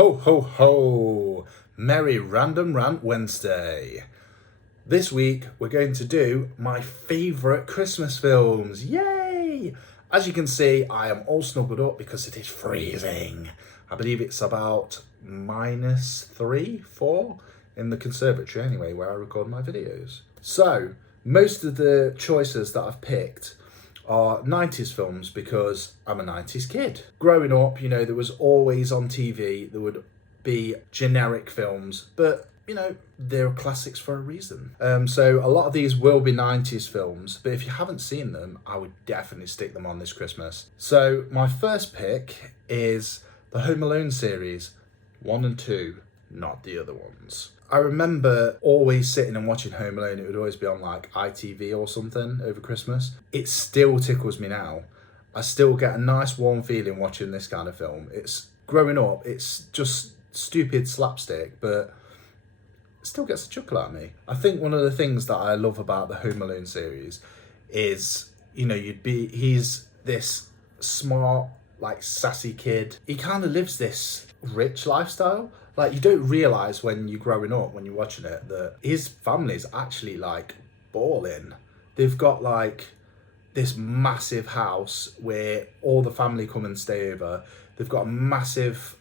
Ho, ho, ho! Merry Random Rant Wednesday. This week, we're going to do my favourite Christmas films. Yay! As you can see, I am all snuggled up because it is freezing. I believe it's about -3, 4 in the conservatory anyway, where I record my videos. So, most of the choices that I've picked are 90s films because I'm a 90s kid. Growing up, there was always on TV, there would be generic films, but they're classics for a reason. So a lot of these will be 90s films, but if you haven't seen them, I would definitely stick them on this Christmas. So my first pick is the Home Alone series, 1 and 2, not the other ones. I remember always sitting and watching Home Alone. It would always be on like ITV or something over Christmas. It still tickles me now. I still get a nice warm feeling watching this kind of film. It's growing up, it's just stupid slapstick, but it still gets a chuckle out of me. I think one of the things that I love about the Home Alone series is, he's this smart, like sassy kid. He kind of lives this rich lifestyle. Like, you don't realise when you're growing up, when you're watching it, that his family's actually like balling. They've got like this massive house where all the family come and stay over. They've got a massive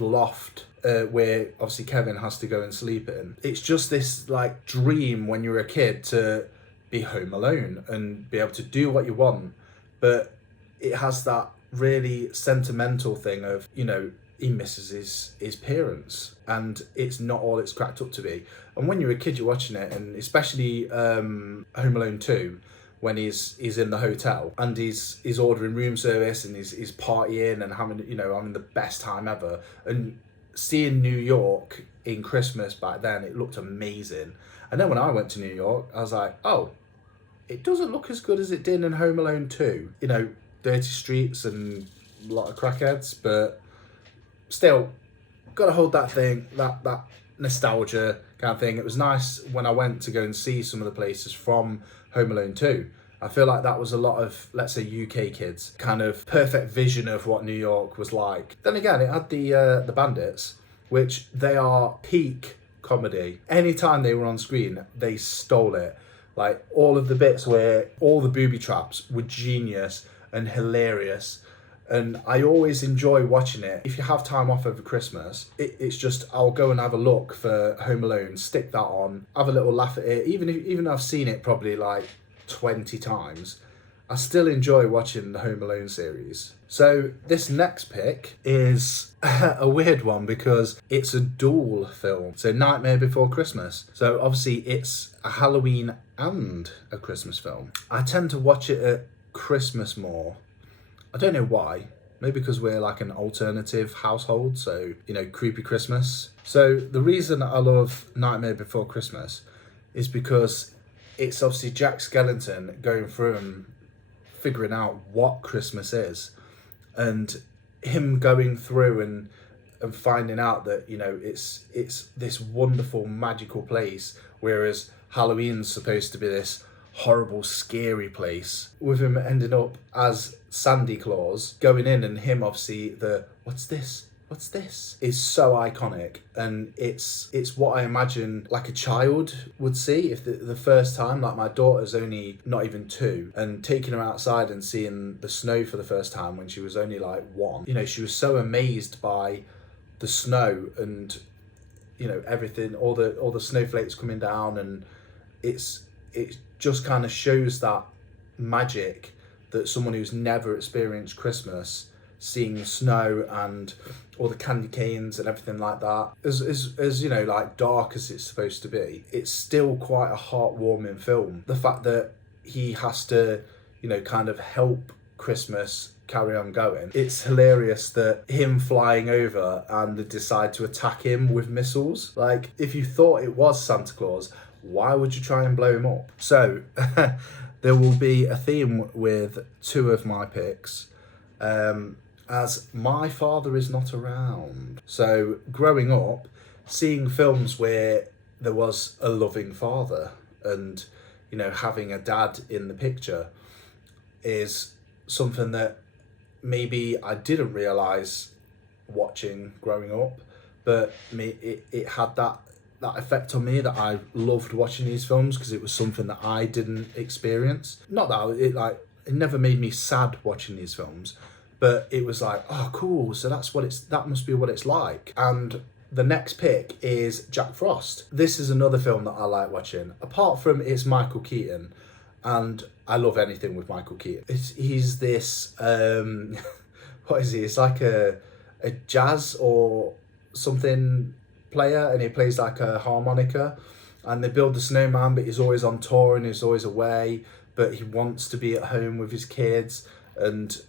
loft where obviously Kevin has to go and sleep in. It's just this like dream when you're a kid to be home alone and be able to do what you want, but it has that really sentimental thing of, he misses his parents and it's not all it's cracked up to be. And when you're a kid, you're watching it, and especially Home Alone 2, when he's in the hotel and he's ordering room service and he's partying and having the best time ever. And seeing New York in Christmas back then, it looked amazing. And then when I went to New York, I was like, oh, it doesn't look as good as it did in Home Alone 2. Dirty streets and a lot of crackheads, but still, gotta hold that thing, that nostalgia kind of thing. It was nice when I went to go and see some of the places from Home Alone 2. I feel like that was a lot of, let's say, UK kids' kind of perfect vision of what New York was like. Then again, it had the Bandits, which they are peak comedy. Anytime they were on screen, they stole it. Like, all of the bits where all the booby traps were genius and hilarious. And I always enjoy watching it. If you have time off over Christmas, it's just, I'll go and have a look for Home Alone, stick that on, have a little laugh at it. Even though I've seen it probably like 20 times, I still enjoy watching the Home Alone series. So this next pick is a weird one because it's a dual film. So Nightmare Before Christmas. So obviously it's a Halloween and a Christmas film. I tend to watch it at Christmas more. I don't know why. Maybe because we're like an alternative household, so, creepy Christmas. So the reason I love Nightmare Before Christmas is because it's obviously Jack Skellington going through and figuring out what Christmas is, and him going through and finding out that, it's this wonderful, magical place, whereas Halloween's supposed to be this horrible, scary place, with him ending up as Sandy Claus, going in, and him obviously what's this is so iconic. And it's what I imagine like a child would see if the first time, like my daughter's only not even 2, and taking her outside and seeing the snow for the first time when she was only like 1, she was so amazed by the snow and everything, all the snowflakes coming down, and it just kind of shows that magic that someone who's never experienced Christmas, seeing snow and all the candy canes and everything like that, as like dark as it's supposed to be, it's still quite a heartwarming film. The fact that he has to, kind of help Christmas carry on going. It's hilarious that him flying over and they decide to attack him with missiles. Like, if you thought it was Santa Claus, why would you try and blow him up? So there will be a theme with 2 of my picks, as my father is not around. So growing up, seeing films where there was a loving father and, having a dad in the picture is something that maybe I didn't realise watching growing up, but it had that effect on me that I loved watching these films because it was something that I didn't experience. Not that it never made me sad watching these films, but it was like, oh cool, so that must be what it's like. And the next pick is Jack Frost. This is another film that I like watching. Apart from it's Michael Keaton, and I love anything with Michael Keaton. He's this what is he? It's like a jazz or something player, and he plays like a harmonica, and they build the snowman, but he's always on tour and he's always away, but he wants to be at home with his kids, and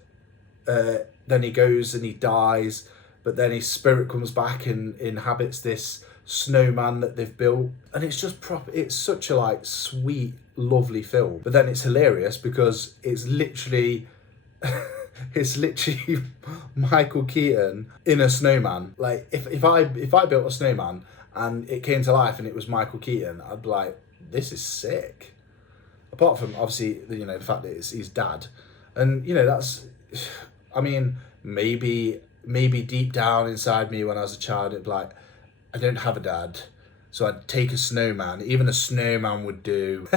then he goes and he dies, but then his spirit comes back and inhabits this snowman that they've built, and it's just it's such a like sweet, lovely film. But then it's hilarious because it's literally it's literally Michael Keaton in a snowman. Like if I built a snowman and it came to life and it was Michael Keaton, I'd be like, this is sick. Apart from obviously the fact that it's his dad, and that's, I mean, maybe deep down inside me when I was a child, it'd be like, I don't have a dad, so I'd take a snowman. Even a snowman would do.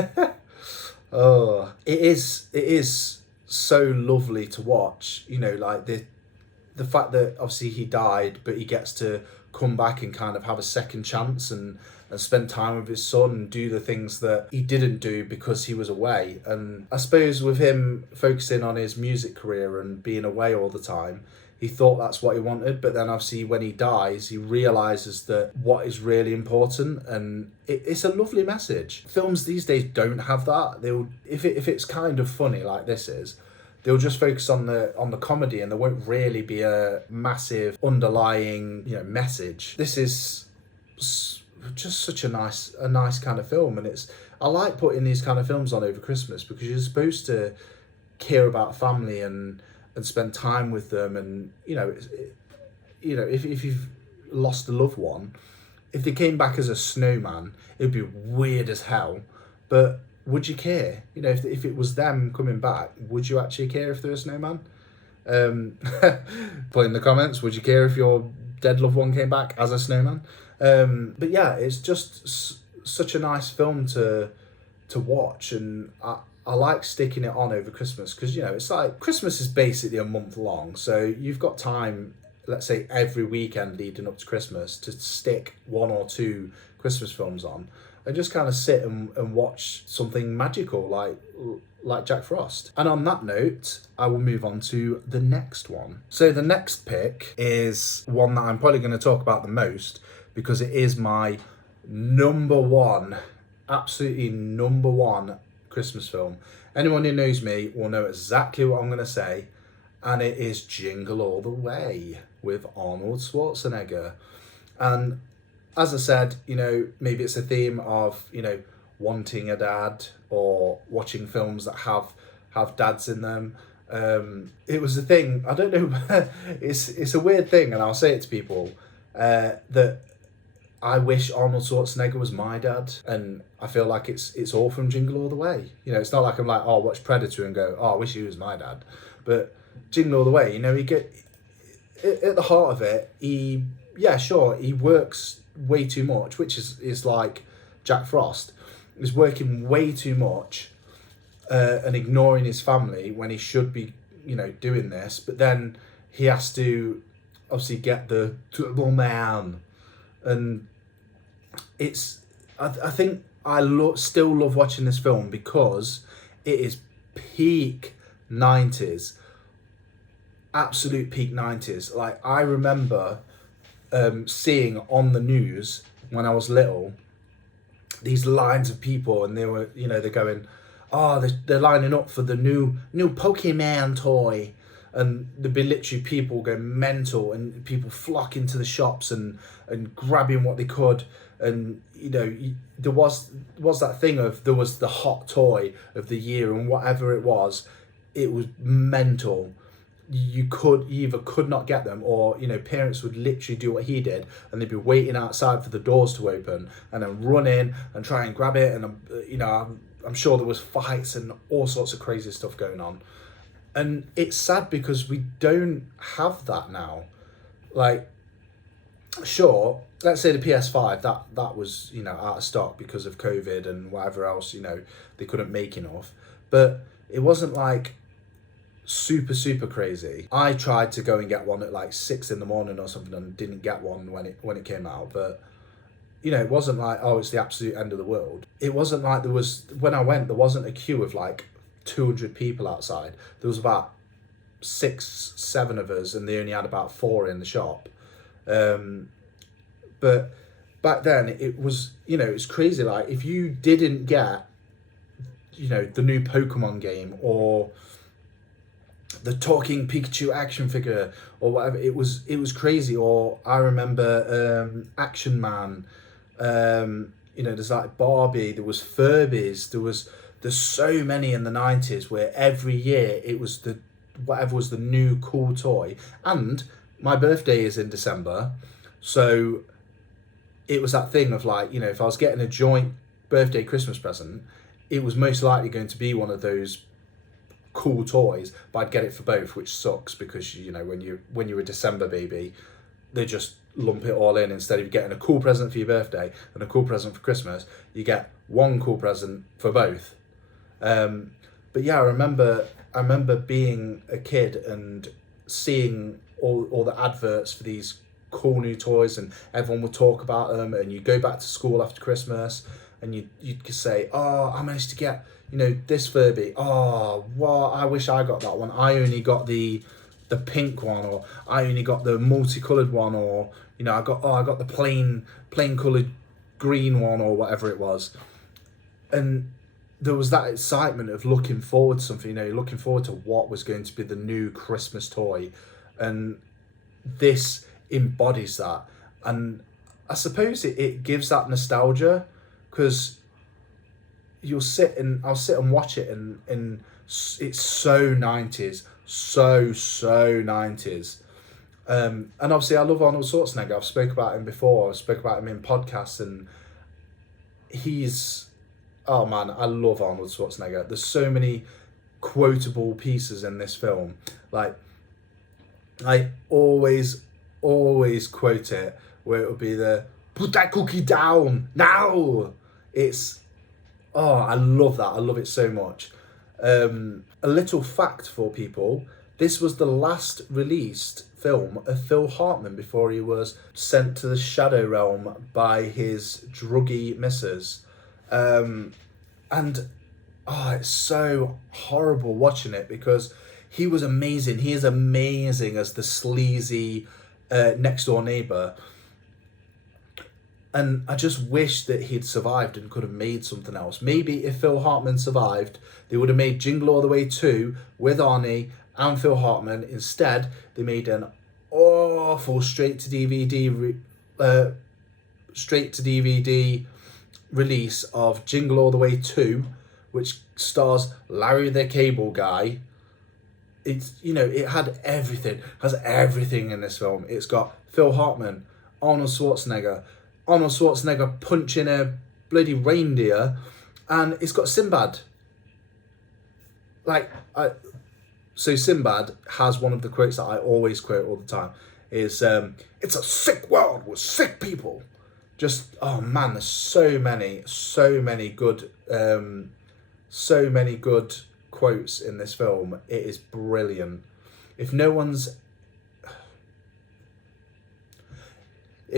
Oh, it is so lovely to watch. Like the fact that obviously he died, but he gets to come back and kind of have a second chance and spend time with his son and do the things that he didn't do because he was away. And I suppose with him focusing on his music career and being away all the time, he thought that's what he wanted, but then obviously when he dies, he realises that what is really important, and it's a lovely message. Films these days don't have that. They'll if it's kind of funny like this is, they'll just focus on the comedy, and there won't really be a massive underlying message. This is just such a nice kind of film, and I like putting these kind of films on over Christmas because you're supposed to care about family and spend time with them, and if you've lost a loved one, if they came back as a snowman, it'd be weird as hell, but would you care? If it was them coming back, would you actually care if they're a snowman? Put in the comments, would you care if your dead loved one came back as a snowman? But yeah, it's just such a nice film to watch, and I like sticking it on over Christmas because it's like Christmas is basically a month long, so you've got time, let's say every weekend leading up to Christmas, to stick 1 or 2 Christmas films on and just kind of sit and watch something magical like Jack Frost. And on that note, I will move on to the next one. So the next pick is one that I'm probably going to talk about the most because it is my number one, absolutely number one Christmas film. Anyone who knows me will know exactly what I'm going to say, and it is Jingle All the Way with Arnold Schwarzenegger. And as I said, maybe it's a theme of wanting a dad or watching films that have dads in them. It was a thing, I don't know, it's a weird thing, and I'll say it to people, that I wish Arnold Schwarzenegger was my dad, and I feel like it's all from Jingle All the Way. It's not like I'm like, oh, watch Predator and go, oh, I wish he was my dad. But Jingle All the Way, he get at the heart of it. He works way too much, which is like Jack Frost. He's working way too much and ignoring his family when he should be, doing this. But then he has to obviously get the man. And I think I still love watching this film because it is peak 90s, absolute peak 90s. Like I remember seeing on the news when I was little these lines of people, and they were, they're going, oh, they're lining up for the new Pokemon toy. And there'd be literally people going mental, and people flocking to the shops and grabbing what they could. And there was that thing of, there was the hot toy of the year, and whatever it was mental. You either could not get them, or parents would literally do what he did, and they'd be waiting outside for the doors to open and then run in and try and grab it. And I'm sure there was fights and all sorts of crazy stuff going on. And it's sad because we don't have that now. Like, sure, let's say the PS5 that was, you know, out of stock because of COVID and whatever else, you know, they couldn't make enough, but it wasn't like super crazy. I tried to go and get one at like 6 in the morning or something and didn't get one when it came out, but you know, it wasn't like, oh, it's the absolute end of the world. It wasn't like there was, when I went, there wasn't a queue of like 200 people outside. There was about 6-7 of us, and they only had about 4 in the shop. But back then it was, you know, it's crazy. Like, if you didn't get, you know, the new Pokemon game or the talking Pikachu action figure or whatever, it was crazy. Or I remember Action Man. You know, there's like Barbie, there was Furbies, there's so many in the 90s where every year it was the whatever was the new cool toy. And my birthday is in December, so it was that thing of like, you know, if I was getting a joint birthday Christmas present, it was most likely going to be one of those cool toys, but I'd get it for both, which sucks because, you know, when you're a December baby, they just lump it all in. Instead of getting a cool present for your birthday and a cool present for Christmas, you get one cool present for both. But yeah, I remember being a kid and seeing all the adverts for these cool new toys, and everyone would talk about them, and you go back to school after Christmas and you'd say, oh, I managed to get, you know, this Furby. Oh, well, I wish I got that one. I only got the pink one, or I only got the multicolored one, or, you know, I got the plain colored green one, or whatever it was. And there was that excitement of looking forward to something, you know, looking forward to what was going to be the new Christmas toy. And this embodies that. And I suppose it gives that nostalgia, because I'll sit and watch it, and it's so 90s, so 90s. And obviously I love Arnold Schwarzenegger. I've spoke about him before. I spoke about him in podcasts, and he's, oh man, I love Arnold Schwarzenegger. There's so many quotable pieces in this film. Like, I always quote it, where it would be the "put that cookie down now." It's, oh, I love that. I love it so much. A little fact for people: this was the last released film of Phil Hartman before he was sent to the shadow realm by his druggy missus. And oh, it's so horrible watching it, because he was amazing. He is amazing as the sleazy next door neighbour. And I just wish that he'd survived and could have made something else. Maybe if Phil Hartman survived, they would have made Jingle All the Way 2 with Arnie and Phil Hartman. Instead, they made an awful straight to DVD release of Jingle All the Way 2, which stars Larry the Cable Guy. It's, you know, it had everything, has everything in this film. It's got Phil Hartman, Arnold Schwarzenegger punching a bloody reindeer, and it's got Sinbad. So Sinbad has one of the quotes that I always quote all the time, is it's a sick world with sick people. Just, oh man, there's so many good quotes in this film. It is brilliant. If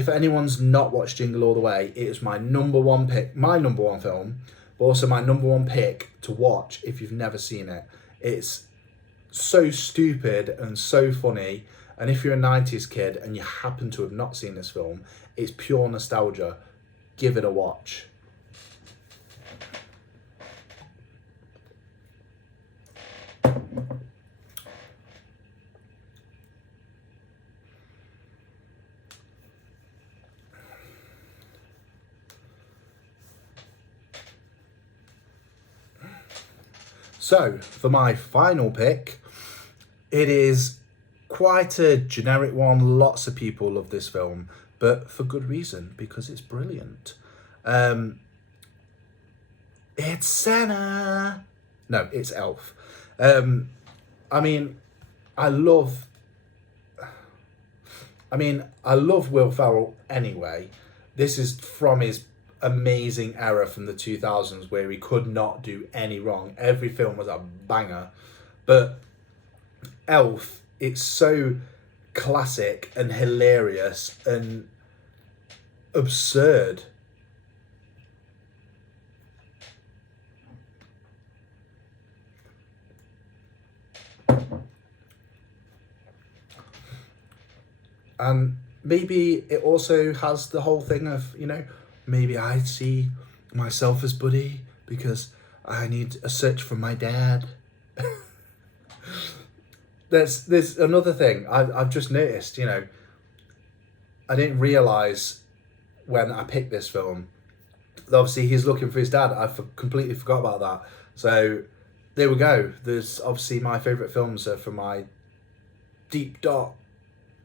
anyone's not watched Jingle All the Way, it is my number one film, but also my number one pick to watch if you've never seen it. It's so stupid and so funny, and if you're a 90s kid and you happen to have not seen this film, it's pure nostalgia. Give it a watch. So, for my final pick, it is quite a generic one. Lots of people love this film, but for good reason, because it's brilliant. It's Santa. No, it's Elf. I mean, I love I mean, I love Will Ferrell anyway. This is from his amazing era from the 2000s where he could not do any wrong. Every film was a banger. But Elf, it's so classic and hilarious and absurd. And maybe it also has the whole thing of, maybe I see myself as Buddy because I need a search for my dad. There's another thing I've just noticed, I didn't realise when I picked this film, obviously he's looking for his dad. Completely forgot about that. So there we go. There's obviously my favourite films are from my deep dark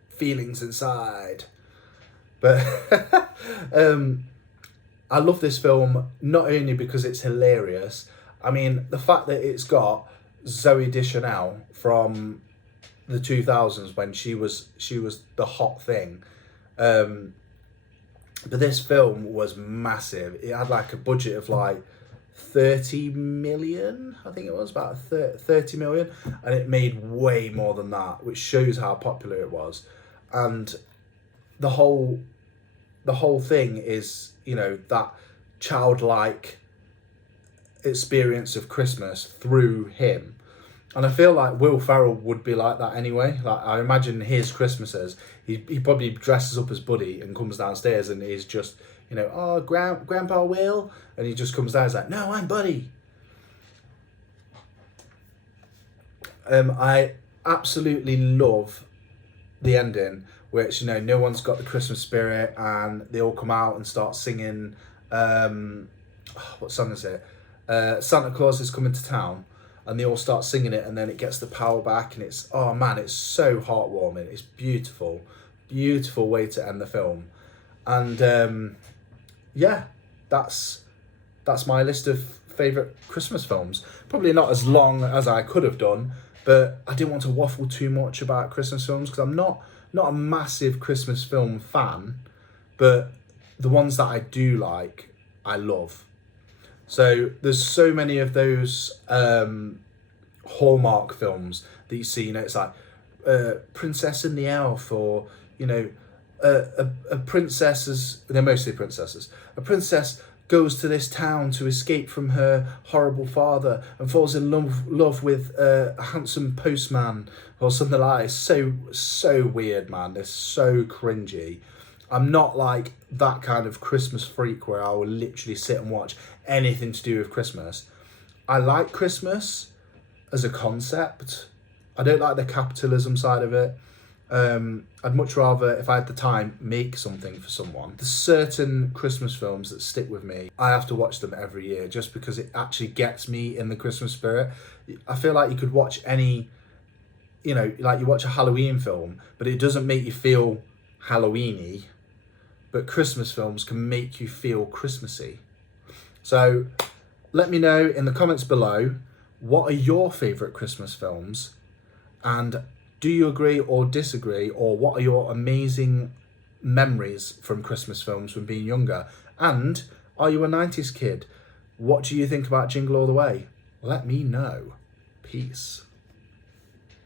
feelings inside. But I love this film not only because it's hilarious. I mean, the fact that it's got Zoe Deschanel from the 2000s when she was the hot thing. But this film was massive. It had like a budget of like 30 million, I think it was about 30 million, and it made way more than that, which shows how popular it was. And the whole thing is, that childlike experience of Christmas through him. And I feel like Will Ferrell would be like that anyway. Like, I imagine his Christmases, he probably dresses up as Buddy and comes downstairs and he's just, oh, Grandpa Will, and he just comes down and is like, no, I'm Buddy. I absolutely love the ending, where it's, no one's got the Christmas spirit and they all come out and start singing, what song is it? Santa Claus is Coming to Town. And they all start singing it, and then it gets the power back, and it's, oh man, it's so heartwarming. It's beautiful, beautiful way to end the film. And yeah, that's my list of favourite Christmas films. Probably not as long as I could have done, but I didn't want to waffle too much about Christmas films because I'm not a massive Christmas film fan, but the ones that I do like, I love. So there's so many of those Hallmark films that you see, it's like Princess and the Elf, or, a princess is, they're mostly princesses. A princess goes to this town to escape from her horrible father and falls in love with a handsome postman or something like that. It's so weird, man. They're so cringy. I'm not like that kind of Christmas freak where I will literally sit and watch anything to do with Christmas. I like Christmas as a concept. I don't like the capitalism side of it. I'd much rather, if I had the time, make something for someone. There's certain Christmas films that stick with me. I have to watch them every year just because it actually gets me in the Christmas spirit. I feel like you could watch any, like you watch a Halloween film, but it doesn't make you feel Halloween-y. But Christmas films can make you feel Christmassy. So let me know in the comments below, what are your favourite Christmas films? And do you agree or disagree? Or what are your amazing memories from Christmas films from being younger? And are you a 90s kid? What do you think about Jingle All the Way? Let me know. Peace.